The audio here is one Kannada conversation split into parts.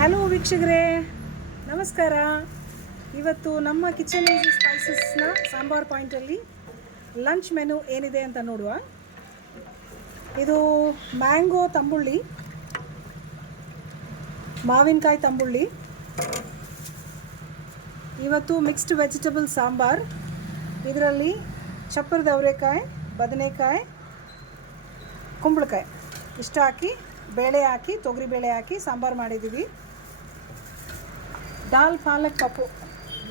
ಹಲೋ ವೀಕ್ಷಕರೇ, ನಮಸ್ಕಾರ. ಇವತ್ತು ನಮ್ಮ ಕಿಚನ್ ಈಸಿ ಸ್ಪೈಸಸ್ನ ಸಾಂಬಾರ್ ಪಾಯಿಂಟಲ್ಲಿ ಲಂಚ್ ಮೆನು ಏನಿದೆ ಅಂತ ನೋಡುವ. ಇದು ಮ್ಯಾಂಗೋ ತಂಬುಳಿ, ಮಾವಿನಕಾಯಿ ತಂಬುಳಿ. ಇವತ್ತು ಮಿಕ್ಸ್ಡ್ ವೆಜಿಟಬಲ್ ಸಾಂಬಾರ್. ಇದರಲ್ಲಿ ಚಪ್ಪರದ ಅವರೆಕಾಯಿ, ಬದನೆಕಾಯಿ, ಕುಂಬಳಕಾಯಿ ಇಷ್ಟು ಹಾಕಿ, ಬೇಳೆ ಹಾಕಿ, ತೊಗರಿಬೇಳೆ ಹಾಕಿ ಸಾಂಬಾರು ಮಾಡಿದ್ದೀವಿ. ದಾಲ್ ಪಾಲಕ್ ಪಪ್ಪು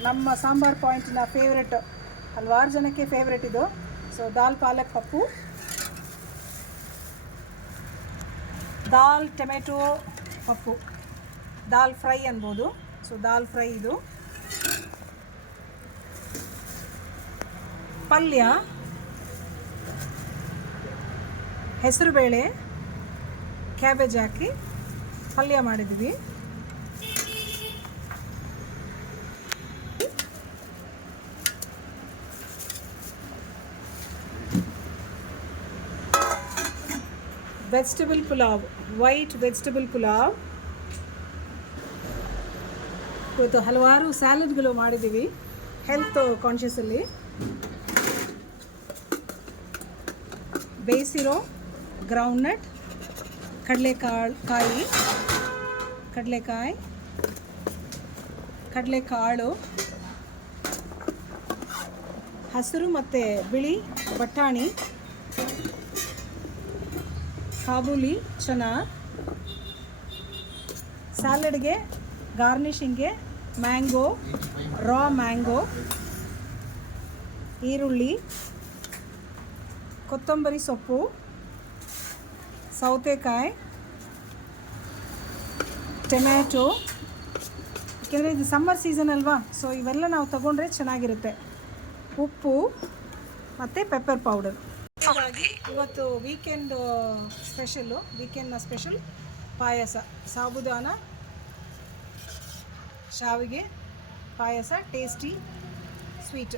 ನಮ್ಮ ಸಾಂಬಾರ್ ಪಾಯಿಂಟಿನ ಫೇವ್ರೆಟ್, ಹಲವಾರು ಜನಕ್ಕೆ ಫೇವ್ರೆಟ್ ಇದು. ಸೊ ದಾಲ್ ಪಾಲಕ್ ಪಪ್ಪು, ದಾಲ್ ಟೊಮೆಟೊ ಪಪ್ಪು, ದಾಲ್ ಫ್ರೈ ಅನ್ಬೋದು. ಸೊ ದಾಲ್ ಫ್ರೈ ಇದು. ಪಲ್ಯ ಹೆಸರುಬೇಳೆ, ಕ್ಯಾಬೇಜ್ ಹಾಕಿ ಪಲ್ಯ ಮಾಡಿದ್ವಿ. Vegetable pulao, white vegetable pulao. ಇವತ್ತು ಹಲವಾರು ಸ್ಯಾಲಡ್ಗಳು ಮಾಡಿದ್ದೀವಿ ಹೆಲ್ತ್ ಕಾನ್ಷಿಯಸಲ್ಲಿ. ಬೇಯಿಸಿರೋ ಗ್ರೌಂಡ್ನಟ್, ಕಡಲೆಕಾಳು, ಹಸಿರು ಮತ್ತು ಬಿಳಿ ಬಟಾಣಿ, ಕಾಬೂಲಿ ಚನಾ. ಸ್ಯಾಲಡ್ಗೆ ಗಾರ್ನಿಷಿಂಗ್ಗೆ ಮ್ಯಾಂಗೋ, ರಾ ಮ್ಯಾಂಗೋ, ಈರುಳ್ಳಿ, ಕೊತ್ತಂಬರಿ ಸೊಪ್ಪು, ಸೌತೆಕಾಯಿ, ಟೊಮ್ಯಾಟೊ. ಯಾಕೆಂದರೆ ಇದು ಸಮ್ಮರ್ ಸೀಸನ್ ಅಲ್ವಾ, ಸೊ ಇವೆಲ್ಲ ನಾವು ತಗೊಂಡ್ರೆ ಚೆನ್ನಾಗಿರುತ್ತೆ. ಉಪ್ಪು ಮತ್ತು ಪೆಪ್ಪರ್ ಪೌಡರ್. ಇವತ್ತು ವೀಕೆಂಡ್ನ ಸ್ಪೆಷಲ್ ಪಾಯಸ, ಸಾಬುದಾನ ಶಾವಿಗೆ ಪಾಯಸ, ಟೇಸ್ಟಿ ಸ್ವೀಟ್.